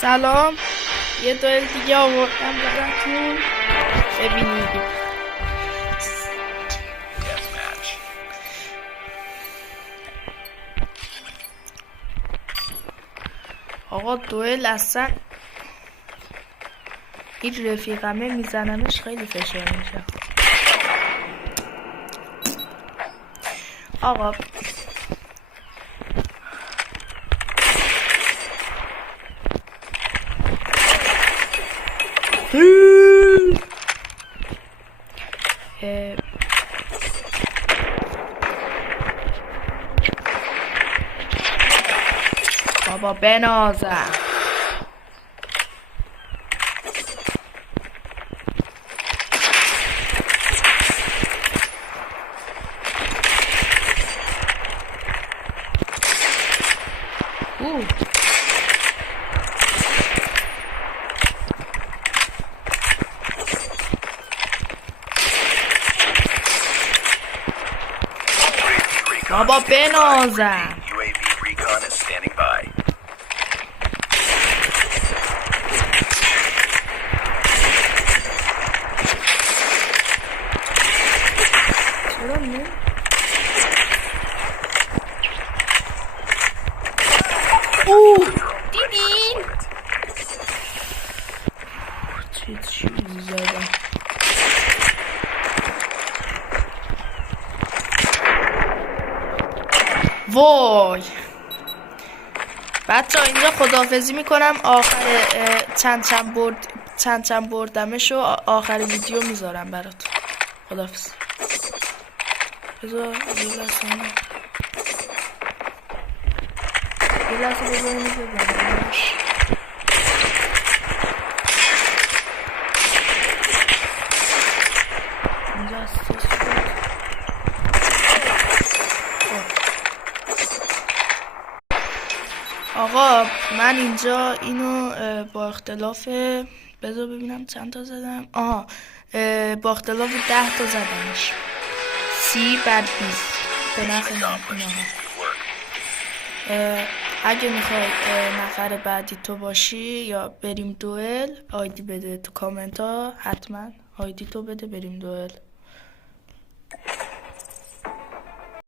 سلام، یه دوئل دیگه آوردم براتون ببینید. آقا دوئل اصلا این رفیقمه میزنمش خیلی فشار میشه. آقا بابا بنازم. بابا بنازم. UAV recon is standing by. چرا نه؟ دیدین؟ چه چیزی زدم. وای بچه ها اینجا خداحافظی میکنم. آخر چند بردمشو آخر ویدیو میذارم برات. خداحافظ. بذار یه لحظه بذاریم بذارمش. اینجا هستش. آقا من اینجا اینو با اختلاف بذار ببینم چند تا زدم. با اختلاف 10 تا زدمش. 30 بر 20 به نفع اینا. اگه میخوای نفر بعدی تو باشی یا بریم دوئل، آیدی بده تو کامنت ها. حتما آیدی تو بده بریم دوئل.